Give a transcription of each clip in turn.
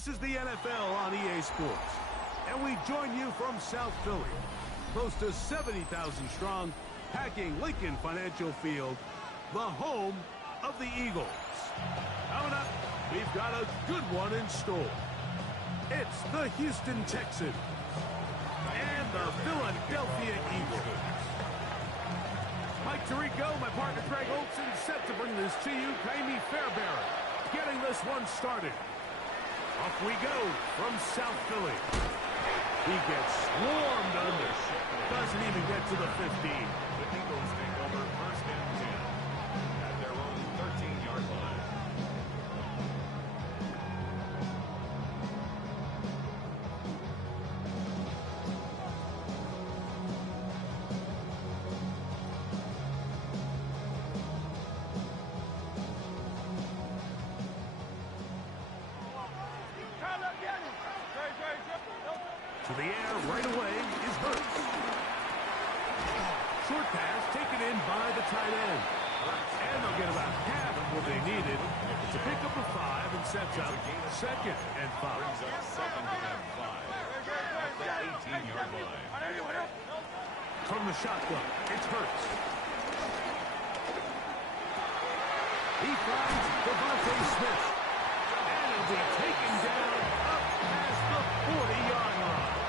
This is the NFL on EA Sports, and we join you from South Philly, close to 70,000 strong, packing Lincoln Financial Field, the home of the Eagles. Coming up, we've got a good one in store. It's the Houston Texans and the Philadelphia Eagles. Mike Tirico, my partner Craig Olson, set to bring this to you. Kaimi Fairbairn getting this one started. Off we go from South Philly. He gets swarmed under. Doesn't even get to the 15. The Eagles take over first and 10 at their own 13-yard line. To the air right away is Hurts. Short pass taken in by the tight end. And they'll get about half of what they needed to pick up a 5 and sets up second and 5. Brings up second and 5 at the 18-yard line. From the shotgun, it's Hurts. He finds Devontae Smith. And he'll be taken down up past the 40-yard line.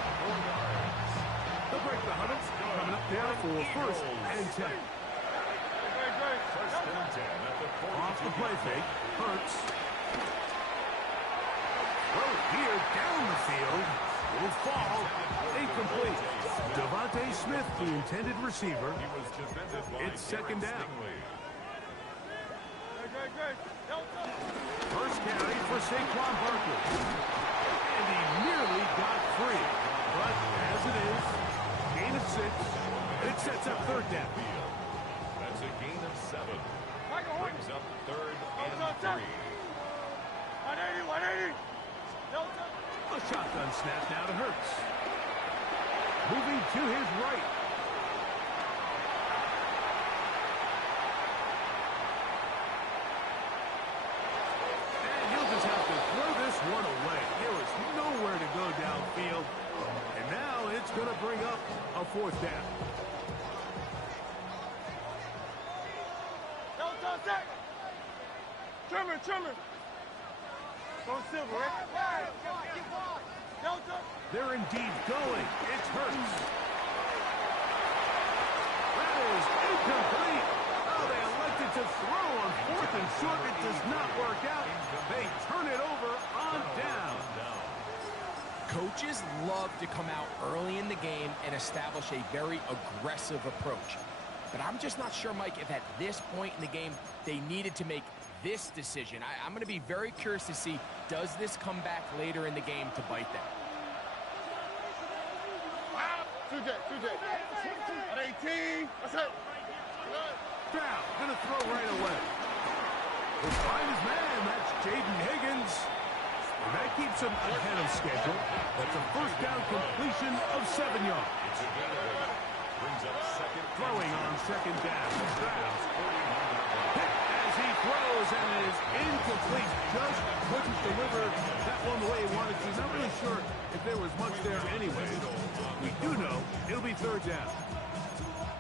They'll break the huddle, coming up there for first and 10. First and 10 at the 42. Off the play fake, Hurts. Throw here down the field. Will fall. Incomplete. Devontae Smith, the intended receiver. He was defended by It's second down. Stingley. First carry for Saquon Barkley. And he nearly got free. But as it is, gain of 6. It sets up third down. That's a gain of 7. Brings up third and 3. 180. A shotgun snap now to Hurts. Moving to his right. And he'll just have to throw this one away. There was nowhere to go downfield. And now it's going to bring up a fourth down. Trimmer. Don't silver, right? They're indeed going. It's Hurts. That is incomplete. Oh, they elected to throw on fourth and short. It does not work out. They turn it over on down. Coaches love to come out early in the game and establish a very aggressive approach. But I'm just not sure, Mike, if at this point in the game they needed to make this decision. I'm going to be very curious to see, does this come back later in the game to bite them? 2J. At 18. That's it. Down. Gonna throw right away. He'll find his man. That's Jaden Higgins. And that keeps him ahead of schedule. That's a first down completion of 7 yards. Brings up second. Throwing on second down. Stroud. Hit as he throws, and it is incomplete. Just couldn't deliver that one the way he wanted to. Not really sure if there was much there anyway. We do know it'll be third down.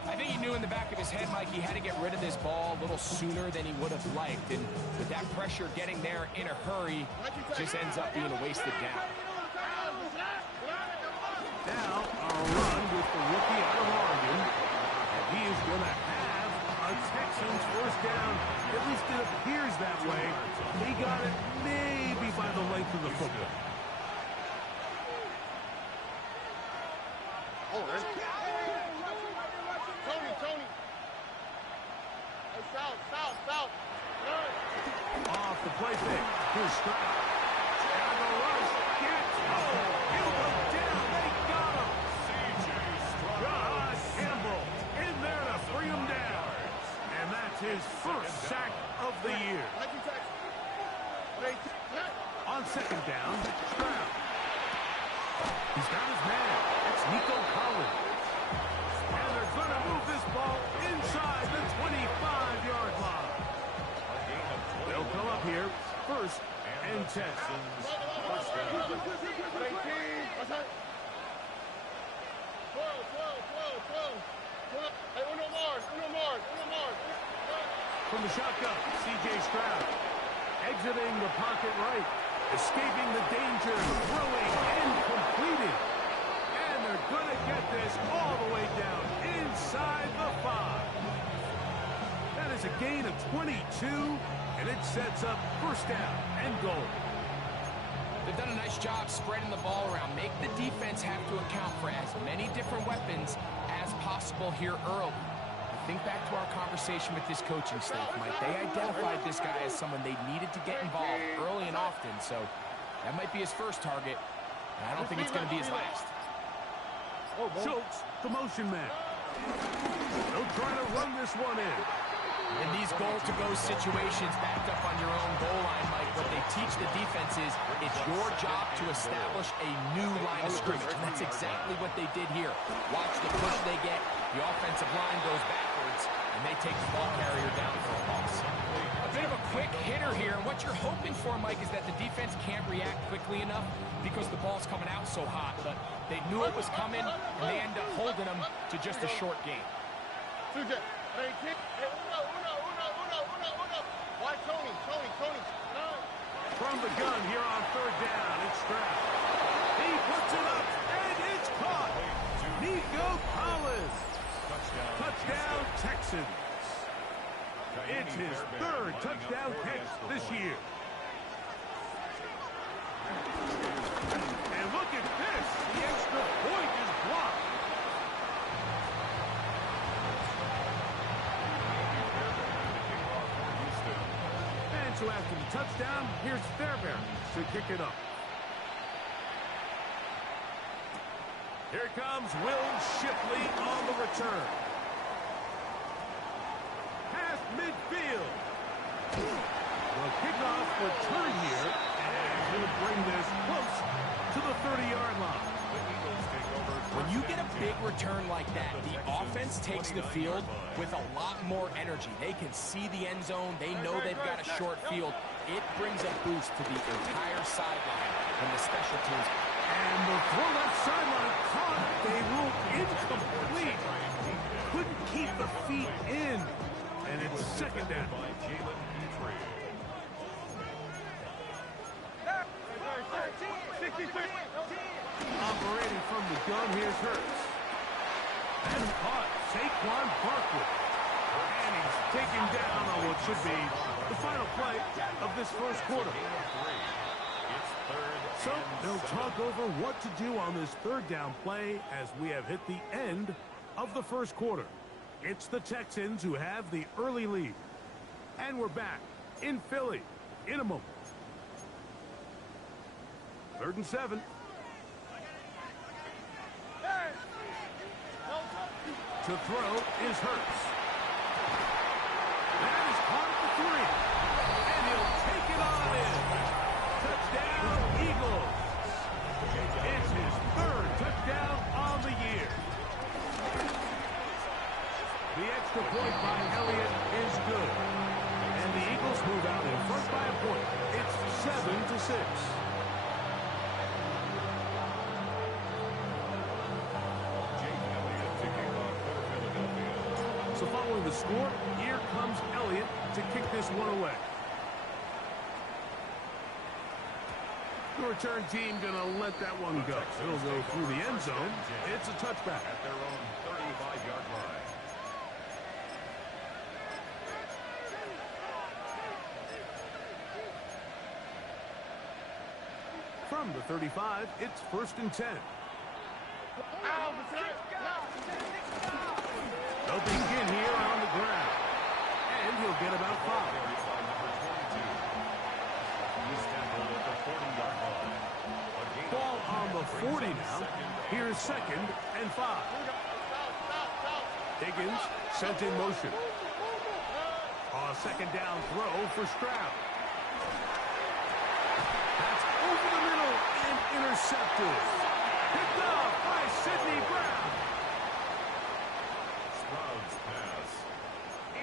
I think he knew in the back of his head, Mike, he had to get rid of this ball a little sooner than he would have liked. And with that pressure getting there in a hurry, just ends up being a wasted down. Now, a run with the rookie out of Oregon. And he is going to have a Texans first down. At least it appears that way. He got it maybe by the length of the football. Tony. Hey, South. Off the play fake. Here's Stroud. And the rush gets he'll go down. They got him. C.J. Stroud. Josh Campbell in there to bring him down. And that's his first sack of the year. On second down, Stroud. He's got his man. It's Nico Collins. And they're going to move this ball inside the 25-yard line. They'll come up here first and 10. First down. What's that? 12. Hey, Uno Mars. From the shotgun, C.J. Stroud. Exiting the pocket right. Escaping the danger. Throwing and completing. And they're going to get this all the way down inside the 5. That is a gain of 22, and it sets up first down and goal. They've done a nice job spreading the ball around. Make the defense have to account for as many different weapons as possible here early. Think back to our conversation with this coaching staff, Mike. They identified this guy as someone they needed to get involved early and often, so that might be his first target, and I don't think it's going to be his last. Schultz, the motion man. They'll try to run this one in. In these goal-to-go situations backed up on your own goal line, Mike, what they teach the defense is it's your job to establish a new line of scrimmage, and that's exactly what they did here. Watch the push they get. The offensive line goes backwards, and they take the ball carrier down for a loss. A bit of a quick hitter here, and what you're hoping for, Mike, is that the defense can't react quickly enough because the ball's coming out so hot, but they knew it was coming, and they end up holding them to just a short game. Why Tony? From the gun here on third down, it's Stroud. He puts it up, and it's caught. Nico Collins. Touchdown, Texans. It's his third touchdown catch this year. And look at this. The extra point is blocked. And so after the touchdown, here's Fairbairn to kick it up. Here comes Will Shipley on the return. Past midfield. The kickoff return here, and he'll bring this close to the 30-yard line. When you get a big return like that, the offense takes the field with a lot more energy. They can see the end zone. They know they've got a short field. It brings a boost to the entire sideline when the special teams. And the throw left sideline caught. They ruled incomplete. Couldn't keep the feet in. And it's second down. Operating from the gun, here's Hurts. And caught Saquon Barkley. And he's taken down on what should be the final play of this first quarter. So they'll talk over what to do on this third down play as we have hit the end of the first quarter. It's the Texans who have the early lead. And we're back in Philly in a moment. 3rd and 7. To throw is Hurts. That is caught at the 3. And he'll take it on in. Touchdown, Eagles. It's his 3rd touchdown on the year. The extra point by Elliott is good. And the Eagles move out in front by a point. It's 7-6. So following the score, here comes Elliott to kick this one away. The return team going to let that one go. It'll go through the end zone. It's a touchback. At their own 35-yard line. From the 35, it's 1st and 10. They'll begin here on the ground. And he'll get about 5. Ball on the 40 now. Here's 2nd and 5. Higgins sent in motion. A 2nd down throw for Stroud. That's over the middle and intercepted. Picked up by Sidney Brown. Stroud's pass.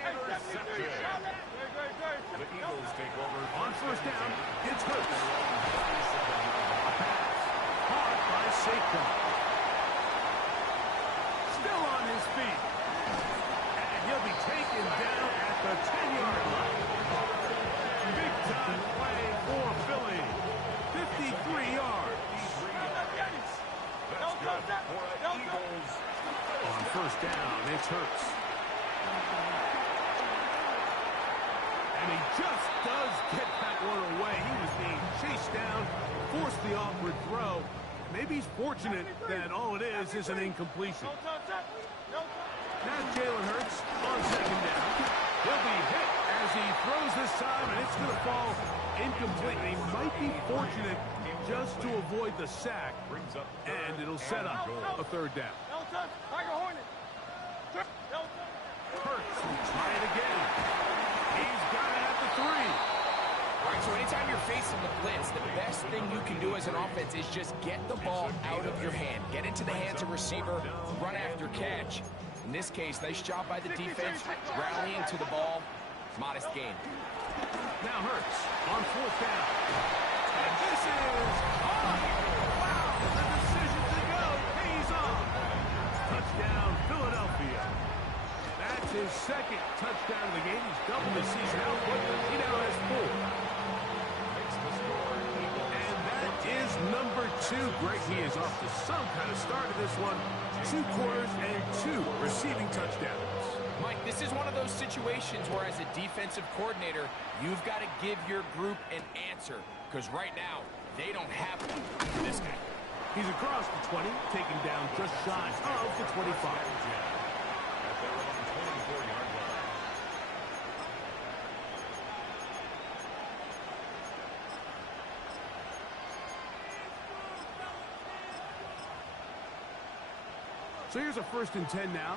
Intercepted. The Eagles take over. On 1st down, it's Hurts. A pass Saquon. Still on his feet. And he'll be taken down at the 10-yard line. Big time play for Philly. 53 yards. That's good for an Eagles. On first down, it's Hurts. And he just does get that one away. He was being chased down, forced the awkward throw. Maybe he's fortunate that all it is an incompletion. Now Jalen Hurts on second down. He'll be hit as he throws this time, and it's going to fall incomplete. He might be fortunate just to avoid the sack, and it'll set up a third down. Hurts will try it again. He's got it at the 3. All right, so anytime you're facing the blitz, the best thing you can do as an offense is just get the ball out of your hand. Get into the hands of receiver, run after catch. In this case, nice job by the defense, rallying to the ball. Modest gain. Now Hurts on fourth down. And this is on. Wow, the decision to go pays off. Touchdown, Philadelphia. That's his second touchdown of the game. He's doubled his season output. He now has 4. And that is number 2. Great. He is off to some kind of start in this one. 2 quarters and 2 receiving touchdowns. Mike, this is one of those situations where as a defensive coordinator, you've got to give your group an answer. Because right now, they don't have one. This guy. He's across the 20, taking down just shy of the 25. So here's a 1st and 10 now.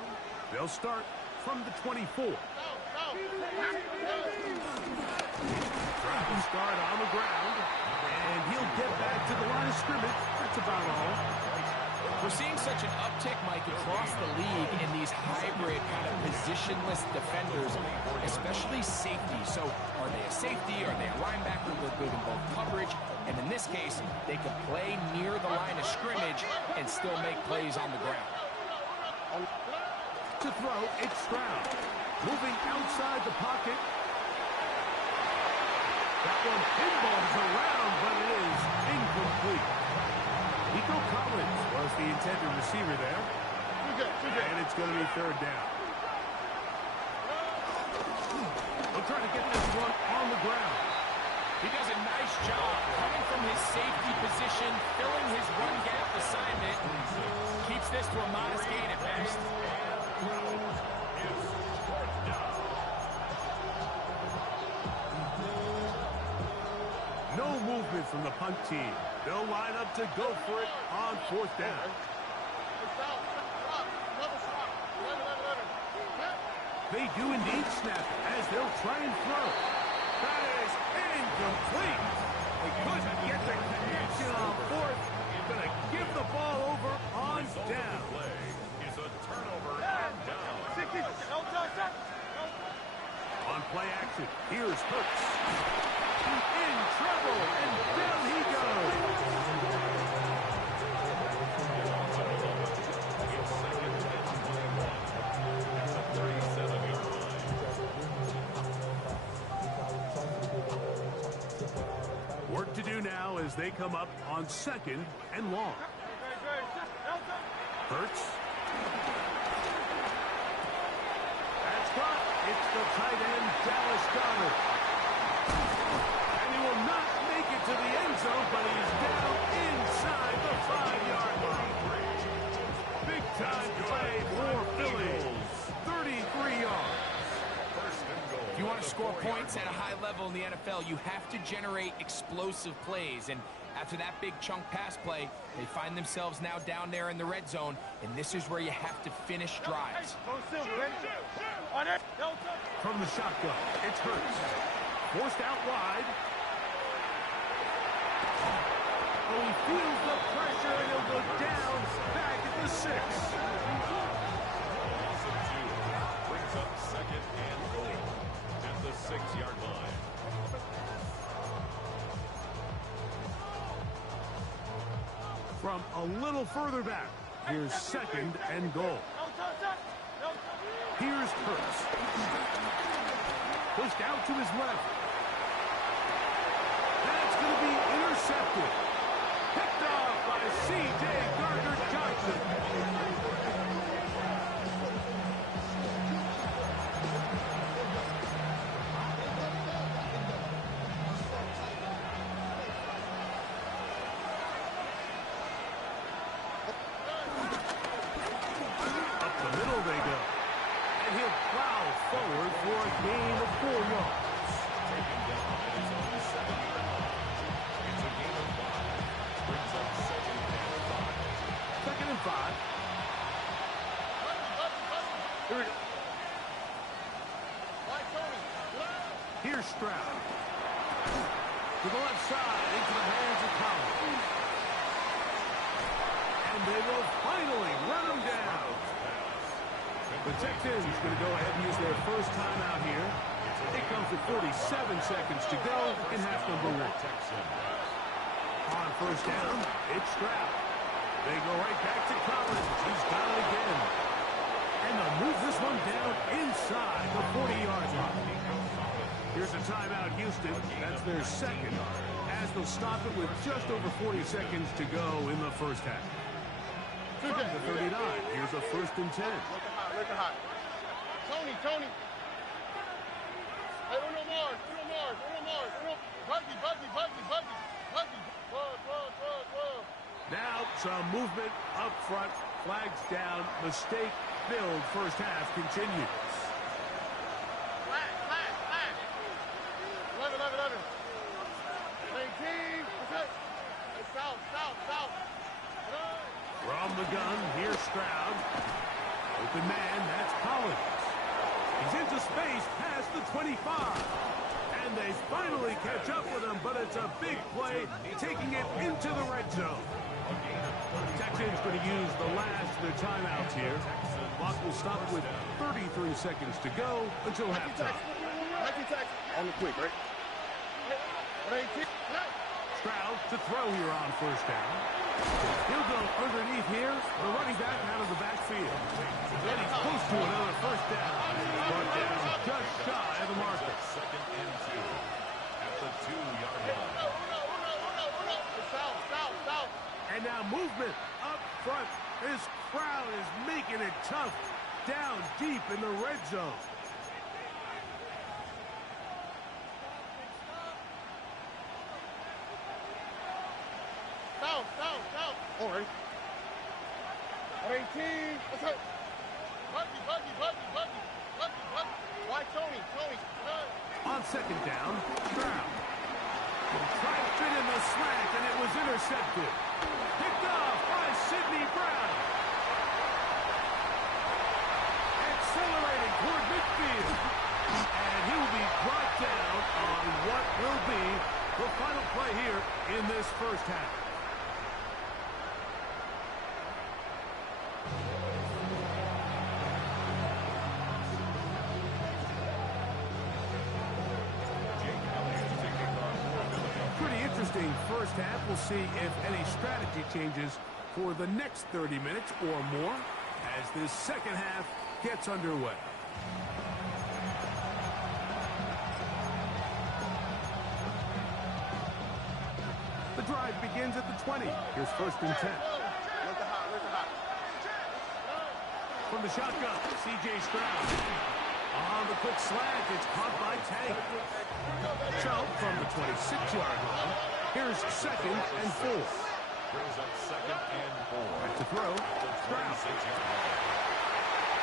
They'll start from the 24. Trying to start on the ground, and he'll get back to the line of scrimmage. That's about all. We're seeing such an uptick, Mike, across the league in these hybrid kind of positionless defenders, especially safety. So are they a safety? Are they a linebacker? They're good in both coverage. And in this case, they can play near the line of scrimmage and still make plays on the ground. To throw, it's Stroud. Moving outside the pocket. That one pinballs around, but it is incomplete. Nico Collins was the intended receiver there. And it's going to be 3rd down. We'll try to get this one on the ground. He does a nice job coming from his safety position, filling his run gap assignment. Keeps this to a modest gain at best. No movement from the punt team. They'll line up to go for it on 4th down. They do indeed snap it as they'll try and throw. That is incomplete. They couldn't get the connection on 4th. Going to give the ball over on down. Is a turnover and down. On play action, here's Hurts. In trouble, and down he goes. Work to do now as they come up on 2nd and long. Hurts. That's caught. It's the tight end, Dallas Goedert. And he will not make it to the end zone, but he's down inside the 5-yard line. Big time play for Philly. 33 yards. If you want to score points at a high level in the NFL, you have to generate explosive plays. And after that big chunk pass play, they find themselves now down there in the red zone, and this is where you have to finish drives. From the shotgun, it's Hurts. Forced out wide. Oh, he feels the pressure, and he'll go down back at the 6. Loss of 2. Brings up 2nd and goal at the 6-yard line. from a little further back. Here's second and goal. Here's Hurts. Pushed out to his left. That's going to be intercepted. Picked off by C.J. Gardner-Johnson. Up the middle they go. And he'll plow forward for a gain of 4 yards. Taken down at his own 70-yard line. It's a gain of 5. Brings up second and 5. Second and 5. Here we go. Here's Stroud. To the left side, into the hands of Collins. And they will finally run him down. The Texans going to go ahead and use their first timeout here. It comes with 47 seconds to go in half number 1. On first down, it's Stroud. They go right back to Collins. He's got it again. And they'll move this one down inside the 40-yard line. Here's a timeout, Houston. That's their second, as they'll stop it with just over 40 seconds to go in the first half. From the 39, here's a first and 10. Look at hot. Tony. Hey, Uno Mars. Buggy. Whoa. Now some movement up front. Flags down. Mistake filled first half continues. Flag. 11. 19. Okay. South. From the gun, here's Stroud. Open man, that's Collins. He's into space past the 25. And they finally catch up with him, but it's a big play, taking it into the red zone. Texans going to use the last of their timeouts here. Clock will stop with 33 seconds to go until halftime. On the quick, right? 18. Stroud to throw here on first down. He'll go underneath here. The running back out of the backfield. Then he's close to another first down. Brought down just shy of the marker. Second and 2 at the 2-yard line. South. And now movement up front. This crowd is making it tough down deep in the red zone. South. All right. 18. Let's go. Buggy. Why Tony? On second down, Stroud. Tried to fit in the slant, and it was intercepted. Picked off by Sidney Brown. Accelerating toward midfield. And he will be brought down on what will be the final play here in this first half. First half, we'll see if any strategy changes for the next 30 minutes or more as this second half gets underway. The drive begins at the 20. Here's first and 10. From the shotgun, C.J. Stroud. On the quick slant, it's caught by Tank. So, from the 26-yard line, here's second and 4. Brings up second and 4. Back to throw, Stroud. 26-yard line.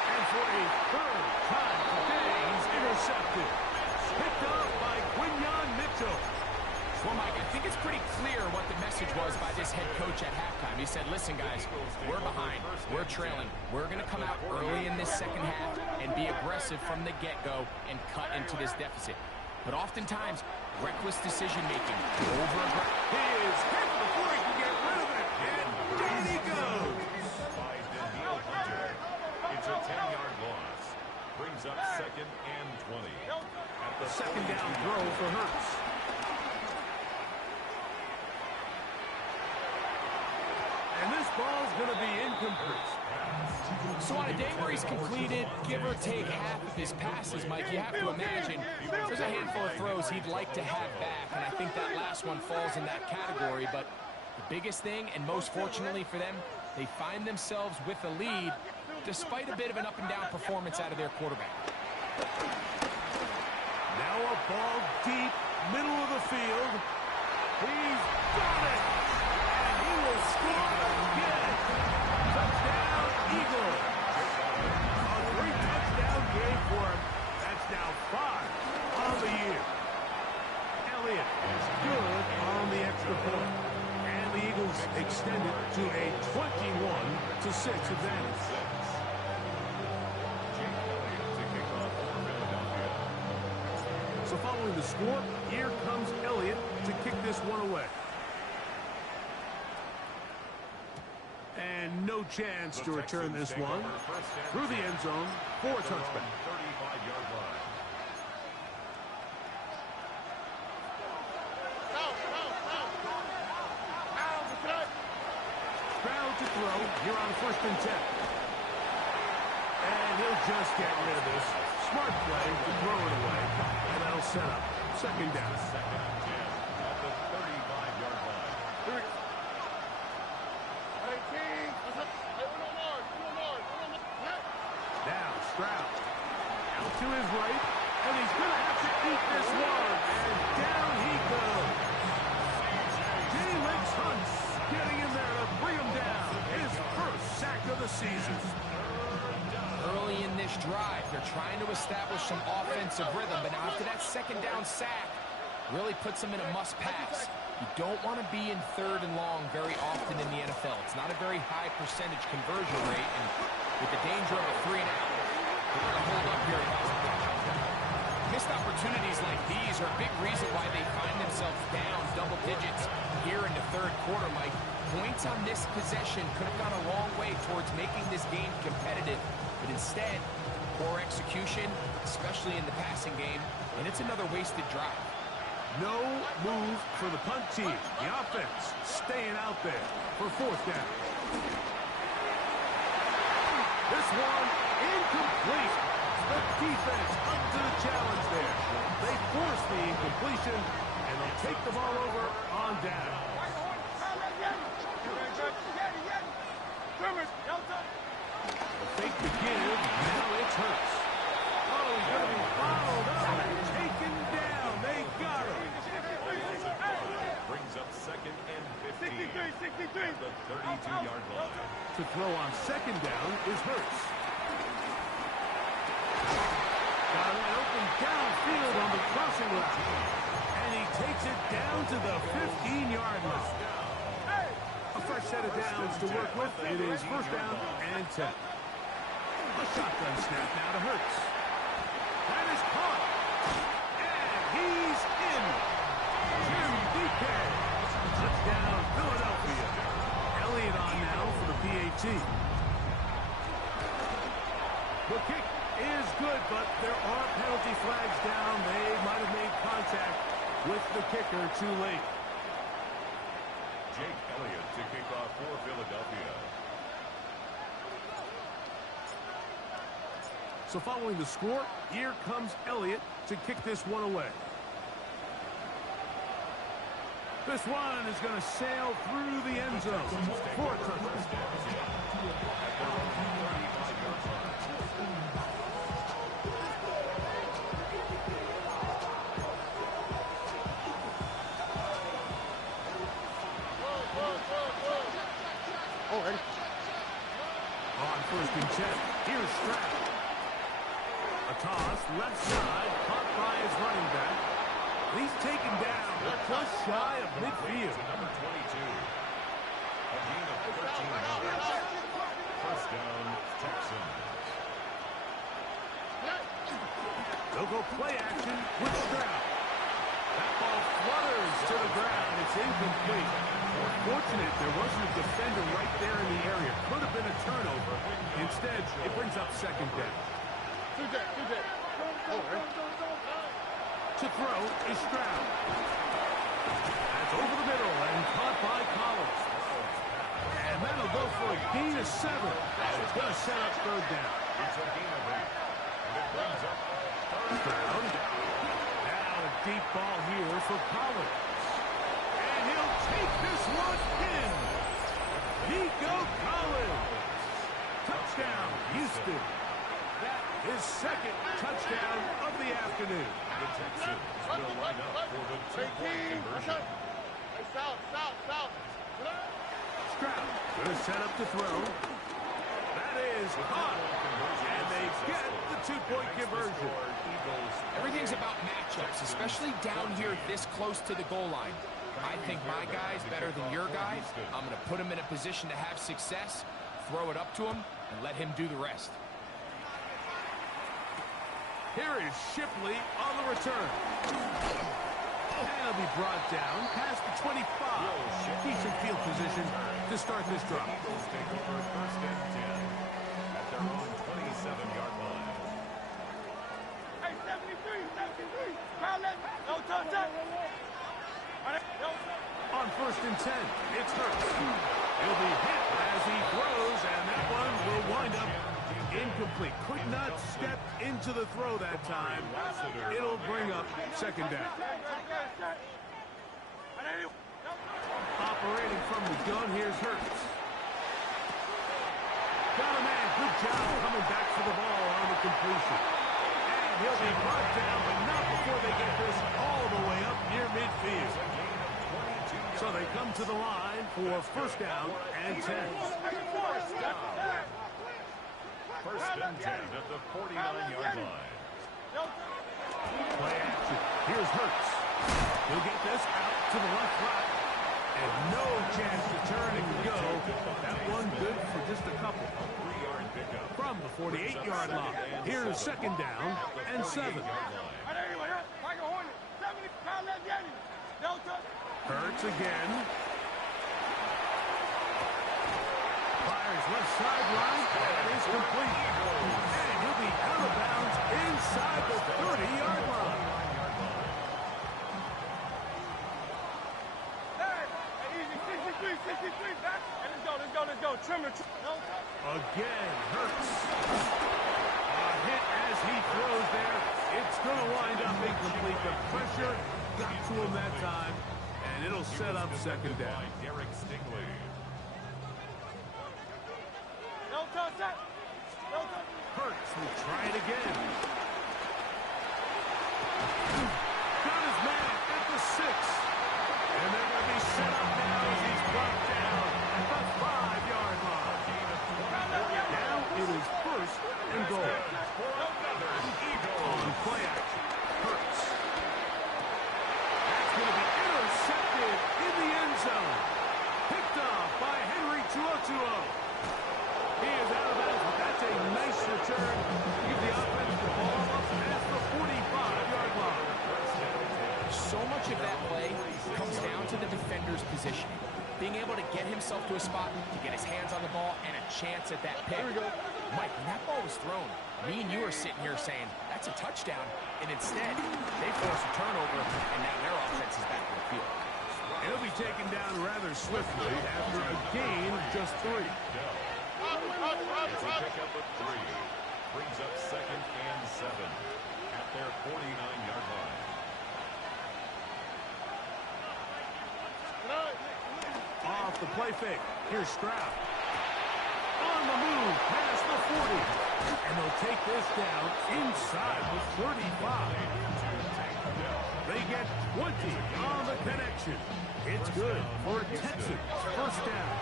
And for a third time today, he's intercepted. Picked off by Quinyon Mitchell. Well, Mike, I think it's pretty clear what the message was by this head coach at halftime. He said, listen, guys, we're behind. We're trailing. We're going to come out early in this second half and be aggressive from the get-go and cut into this deficit. But oftentimes, reckless decision-making, over-aggressive. He is hit before he can get rid of it. And down he goes. By Danielle Hunter. It's a 10-yard loss. Brings up second and 20. At the Second down throw for Hurts. And ball's going to be incomplete. So on a day where he's completed, give or take half of his passes, Mike, you have to imagine there's a handful of throws he'd like to have back, and I think that last one falls in that category. But the biggest thing, and most fortunately for them, they find themselves with a lead despite a bit of an up-and-down performance out of their quarterback. Now a ball deep, middle of the field. He's got it! And he will score again! Touchdown, Eagle! A great touchdown game for him. That's now 5 on the year. Elliott is good on the extra point. And the Eagles extend it to a 21-6 advantage. So following the score, here comes Elliott to kick this one away. And no chance to return this one through the end zone for a touchback. 35-yard line. Stroud to throw here on 1st and 10. And he'll just get rid of this. Smart play to throw it away. And that'll set up 2nd down. 2nd and 10 at the 35-yard line. Now Stroud out to his right. And he's going to have to eat this one. And down he goes. Jalen Hurts getting in there to bring him down. His first sack of the season. Early in this drive, they're trying to establish some offensive rhythm, but now after that 2nd down sack, really puts them in a must-pass. You don't want to be in 3rd and long very often in the NFL. It's not a very high percentage conversion rate, and with the danger of a 3-and-out, they're going to hold up here. Missed opportunities like these are a big reason why they find themselves down double digits here in the 3rd quarter, Mike. Points on this possession could have gone a long way towards making this game competitive, but instead, poor execution, especially in the passing game, and it's another wasted drive. No move for the punt team. The offense staying out there for 4th down. This one incomplete. The defense up to the challenge there. They force the incompletion, and they'll take the ball over on down. Fake the give. Now it's Hurts. Oh, he's going to be followed up and taken down. They got him. Brings up 2nd and 15 at the 32-yard line. To throw on 2nd down is Hurts. Got it open downfield on the crossing route. And he takes it down to the 15-yard line. A fresh set of downs to work with. It is 1st down and 10. A shotgun snap now to Hurts. That is caught. And he's in. Jim DK. Touchdown, Philadelphia. Elliott on now for the PAT. The kick is good, but there are penalty flags down. They might have made contact with the kicker too late. Jake Elliott to kick off for Philadelphia. So following the score, here comes Elliott to kick this one away. This one is going to sail through the end zone for a touchdown. Already. On 1st and 10, here's Stroud. A toss, left side, caught by his running back. He's taken down just shy of midfield. Number 22. A gain of 13 yards. 1st down, Texans. They'll go play action with Stroud. That ball flutters to the ground. It's incomplete. Fortunate there wasn't a defender right there in the area. Could have been a turnover. Instead, it brings up 2nd down. To throw is Stroud. That's over the middle and caught by Collins. And And that'll go for a gain of 7. And it's going to set up third down. It's a gain of 8. And it brings up Stroud. Now a deep ball here for Collins. And he'll take this one in. Nico Collins. Touchdown, Houston. That is second touchdown of the afternoon. the Texans will line up for the two-point conversion. Hey, South. Stroud going to set up to throw. That is caught. And they get the two-point conversion. Everything's about matchups, especially down here this close to the goal line. I think my guy's better than your guy. I'm going to put him in a position to have success, throw it up to him, and let him do the rest. Here is Shipley on the return. And he'll be brought down past the 25. Decent field position to start this drive. Eagles take over first and 10 at their own 27-yard line. Hey, 73. Foul that. No touch. On first and 10, it's Hurts. He'll be hit as he throws, and that one will wind up incomplete. Could not step into the throw that time. It'll bring up second down. Operating from the gun, here's Hurts. Got a man, good job coming back for the ball on the completion. And he'll be brought down, but not before they get this all the way up near midfield. So they come to the line for first down and 10. First and 10 at the 49-yard line. Play action. Here's Hurts. He'll get this out to the left route. And no chance to turn and go. That one good for just a couple. From the 48-yard line. Here's second down and 7. Hurts again. Fires left sideline. That is complete. And he'll be out of bounds inside the 30-yard line. Let's go. Trimmer. Again, Hurts. A hit as he throws there. It's going to wind up incomplete. The pressure got to him that time, and it'll set up second down. Derek Stingley. Hurts will try it again. Got his man at the 6. And they're going to be set up now as he's brought down at the 5-yard line. Now it is first and goal. On play action, Hurts. That's going to be intercepted in the end zone. Picked off by Henry TuoTuo. He is out of bounds, but that's a nice return. Give the offense the ball up at the 45-yard line. So much of that play comes down to the defender's positioning. Being able to get himself to a spot, to get his hands on the ball, and a chance at that pick. Mike, when that ball was thrown, me and you are sitting here saying, that's a touchdown. And instead, they force a turnover, and now their offense is back in the field. He'll be taken down rather swiftly after a gain of just 3. It's a pickup of 3. Brings up second and 7 at their 49-yard line. Off the play fake. Here's Stroud. On the move past the 40. And they'll take this down inside the 35. They get 20 on the connection. It's good for Texans. First down.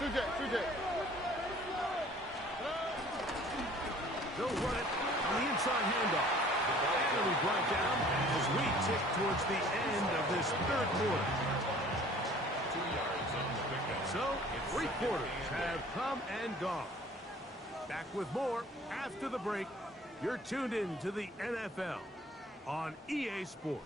2J. They'll run it on the inside handoff. And it'll be brought down as we tick towards the end of this third quarter. 2 yards on the pickup. So, 3 quarters have come and gone. Back with more after the break. You're tuned in to the NFL on EA Sports.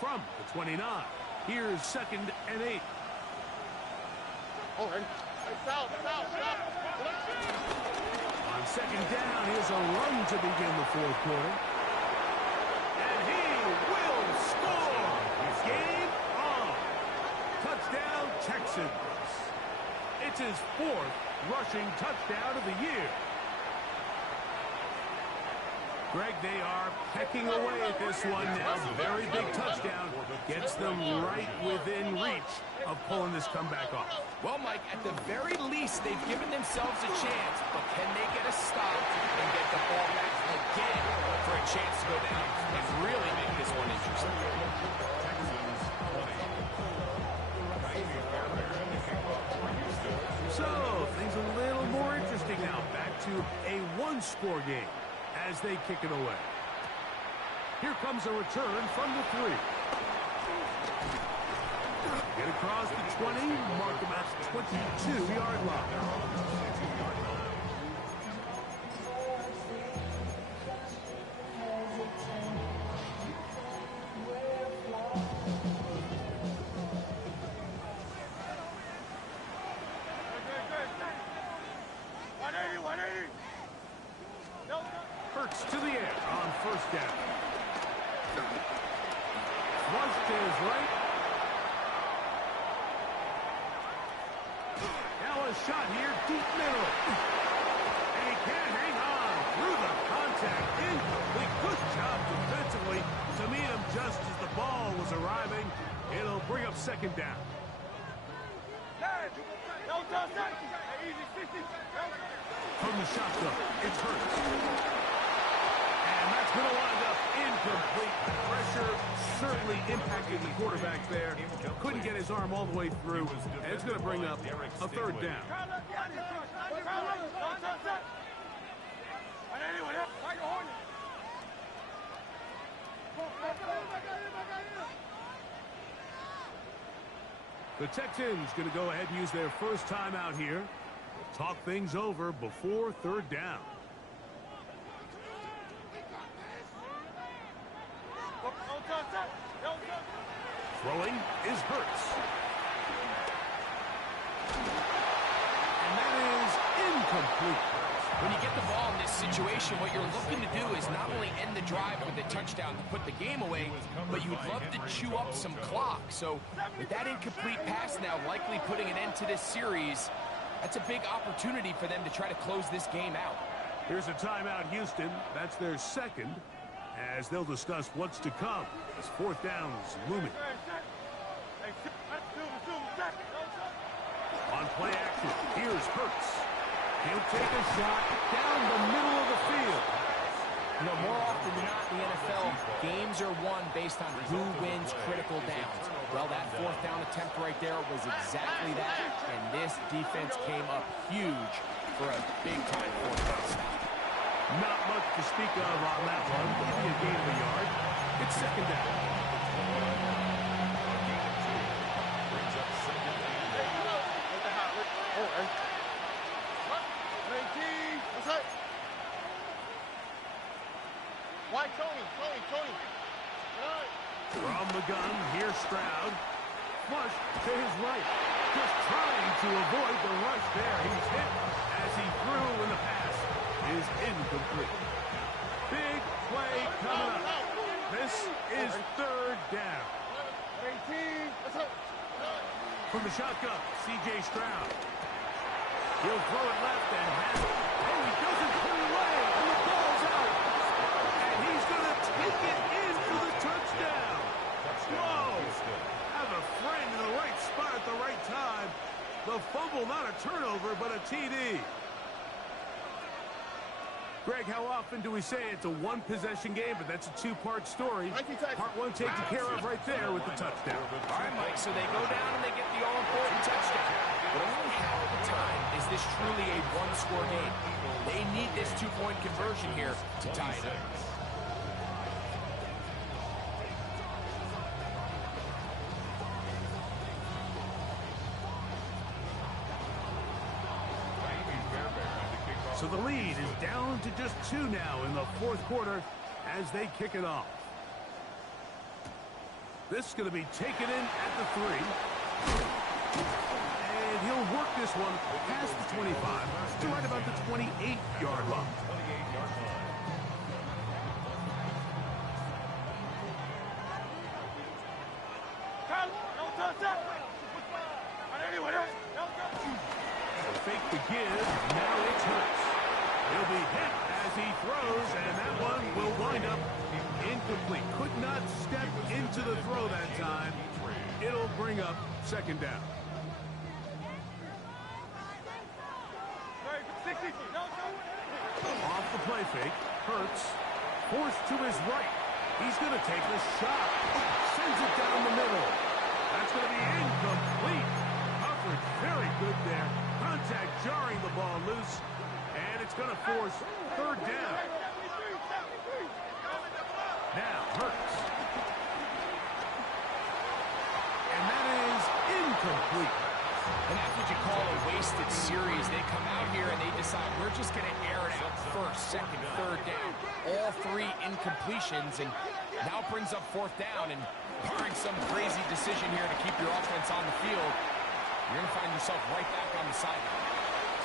From the 29, here's second and 8. Oh, hey, south. On second down, here's a run to begin the fourth quarter. And he will score. Game on. Touchdown, Texans. It's his fourth rushing touchdown of the year. Greg, they are pecking away at this one now. Very big touchdown. Gets them right within reach of pulling this comeback off. Well, Mike, at the very least, they've given themselves a chance, but can they get a stop and get the ball back again for a chance to go down and really make this one interesting? So, things a little more interesting now. Back to a one-score game as they kick it away. Here comes a return from the 3. Get across the 20, mark them at the 22-yard line. Hurts to the air on first down. Flushed to his right. Now a shot here, deep middle. And he can't hang on through the contact. Incomplete. Good job defensively to meet him just as the ball was arriving. It'll bring up second down. From the shotgun, it's Hurts. And that's going to wind up incomplete. Pressure certainly impacted the quarterback there. Couldn't get his arm all the way through. And it's going to bring up a third down. The Texans going to go ahead and use their first time out here. Talk things over before third down. Throwing is Hurts. And that is incomplete. When you get the ball in this situation, what you're looking to do is not only end the drive with a touchdown to put the game away, but you would love to chew up some clock. So with that incomplete pass now likely putting an end to this series, that's a big opportunity for them to try to close this game out. Here's a timeout, Houston. That's their second, as they'll discuss what's to come as fourth down is looming. On play action, here's Hurts. He'll take a shot down the middle of the field. You know, more often than not in the NFL, games are won based on who wins critical downs. Well, that fourth down attempt right there was exactly that, and this defense came up huge for a big-time fourth down stop. Not much to speak of on that one. Maybe a gain of a yard. It's second down. Why, Tony? From the gun, here's Stroud. Flush to his right. Just trying to avoid the rush there. He's hit as he threw when the pass is incomplete. Big play coming up. This is third down. From the shotgun, C.J. Stroud. He'll throw it left and has it. Oh, he doesn't clear away, and the ball's out. And he's going to take it in for the touchdown. Whoa. Have a friend in the right spot at the right time. The fumble, not a turnover, but a TD. Greg, how often do we say it's a one-possession game, but that's a two-part story? Part one taken care of right there with the touchdown. All right, Mike, so they go down and they get the all-important touchdown. But only half of the time is this truly a one-score game. They need this two-point conversion here to tie it up. So the lead is down to just 2 now in the fourth quarter as they kick it off. This is going to be taken in at the 3. And and he'll work this one past the 25 to right about the 28-yard line. 28-yard line. Fake the give, now it's Hurts. He'll be hit as he throws, and that one will wind up incomplete. Could not step into the throw that time. It'll bring up second down. Off the play fake, Hurts forced to his right. He's going to take a shot. Sends it down the middle. That's going to be incomplete. Coverage very good there. Contact jarring the ball loose, and it's going to force third down. Now Hurts. And that is incomplete. And that's what you call a wasted series. They come out here and they decide we're just going to air it out first, second, third down. All three incompletions, and now brings up fourth down. And barring some crazy decision here to keep your offense on the field, you're going to find yourself right back on the sideline.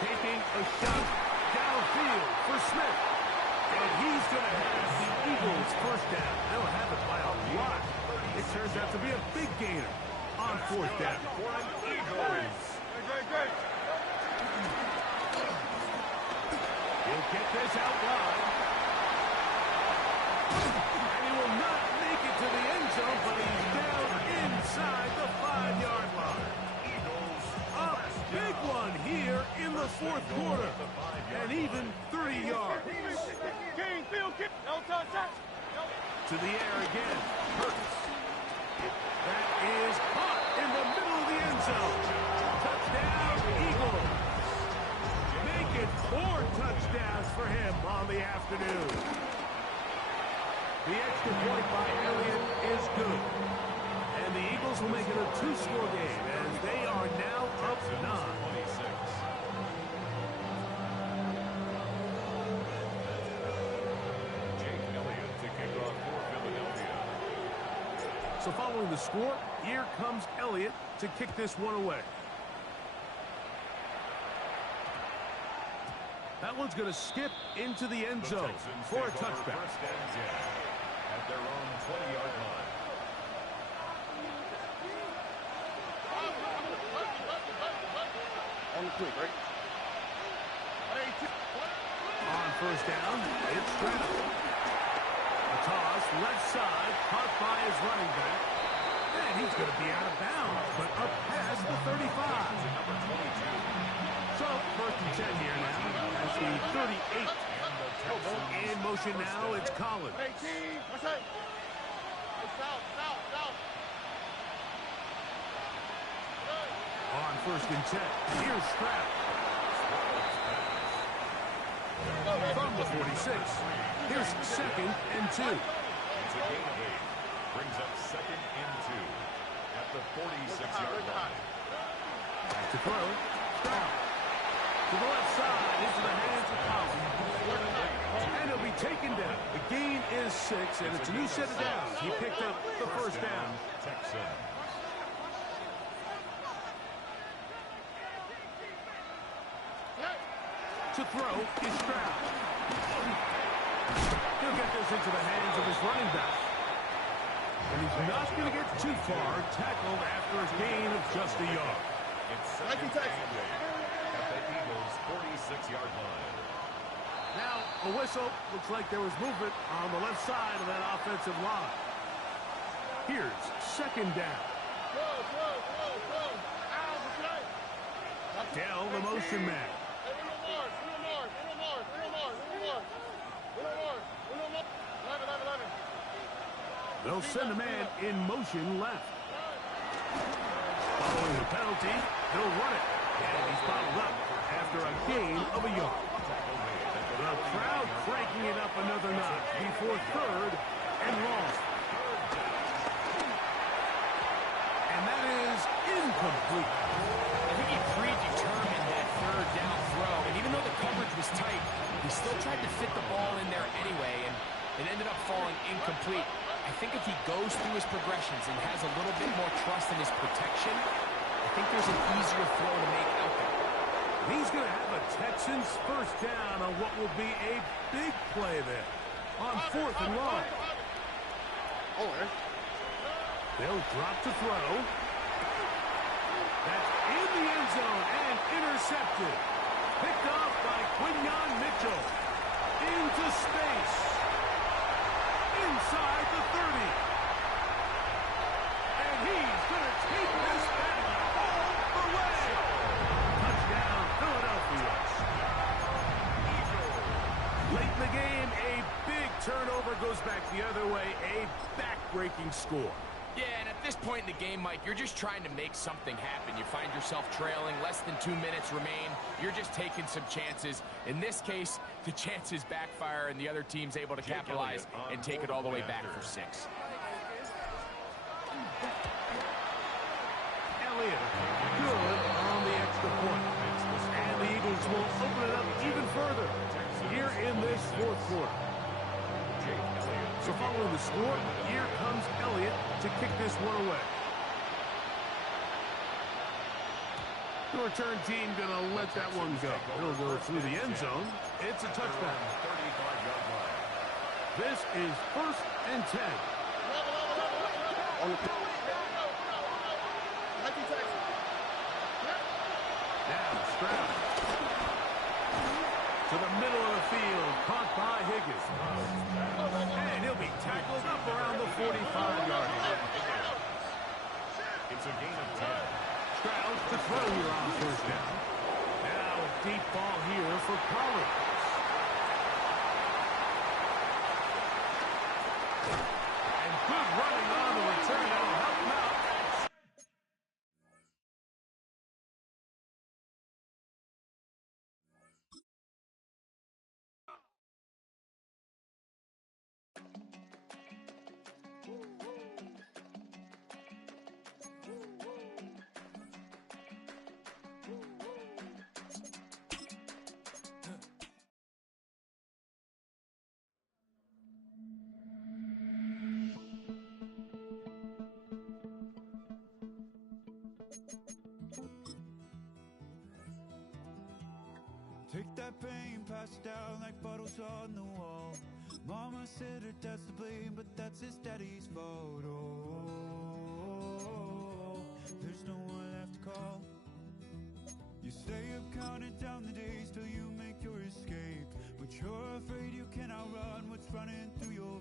Taking a shot downfield for Smith. And he's going to have the Eagles first down. They'll have it by a lot. It turns out to be a big gainer on fourth down. He'll get this out wide. And he will not make it to the end zone, but he's down inside the 5-yard line. A big one here in the fourth quarter. And even 30 yards. To the air again. Hurts. That is caught in the middle of the end zone. Touchdown, Eagles. Make it 4 touchdowns for him on the afternoon. The extra point by Elliott is good. And the Eagles will make it a 2-score game as they are now up 9. So following the score, here comes Elliott to kick this one away. That one's going to skip into the end zone for a touchback. First and 10 at their own 20-yard line. On the quick, right? On first down, it's Stroud. A toss, left side, caught by his running back. And he's going to be out of bounds, but up past the 35. So, first and 10 here now. That's the 38. In motion now, it's Collins. On first and 10, here's Stroud. From the 46, here's second and 2. It's a gain of 8. Brings up second and 2 at the 46-yard line. Back to throw. Stroud. To the left side, into the hands of Collins. And he'll be taken down. The gain is 6, and it's a new set of downs. He picked up the first down. Texans. To throw is Stroud. He'll get this into the hands of his running back. And he's not going to get too far, tackled after a gain of just a yard. It's second and 8 at the Eagles' 46-yard line. Now, a whistle. Looks like there was movement on the left side of that offensive line. Here's second down. Dell, the motion man. They'll send a man in motion left. Following the penalty, they'll run it. And he's bottled up after a gain of a yard. The crowd cranking it up another notch before third and long. And that is incomplete. I think he predetermined that third down throw, and even though the coverage was tight, he still tried to fit the ball in there anyway, and it ended up falling incomplete. I think if he goes through his progressions and has a little bit more trust in his protection, I think there's an easier throw to make out there. He's going to have a Texans first down on what will be a big play there on 4th and long. They'll drop to throw. That's in the end zone and intercepted. Picked off by Quinyon Mitchell. Into space. Inside the 30. And he's going to take this back all the way. Touchdown, Philadelphia. Late in the game, a big turnover goes back the other way. A back-breaking score. Yeah, and at this point in the game, Mike, you're just trying to make something happen. You find yourself trailing, less than 2 minutes remain. You're just taking some chances. In this case, the chances backfire, and the other team's able to capitalize and take it all the way back for 6. Elliott, good on the extra point. And the Eagles will open it up even further here in this 4th quarter. So following the score, here comes Elliott to kick this one away. The return team going to let that one go. It'll go through the end zone. It's a touchdown. This is 1st and 10. Now Stroud. To the middle of the field, caught by Higgins. And he'll be tackled up around the 45-yard line. It's a gain of 10. Stroud to throw here on 1st down. Now a deep ball here for Pollard. And good running on the return. That'll help him out. Take that pain, pass it down like bottles on the wall. Mama said her dad's to blame, but that's his daddy's fault. Oh, there's no one left to call. You stay up counting down the days till you make your escape, but you're afraid you cannot run what's running through your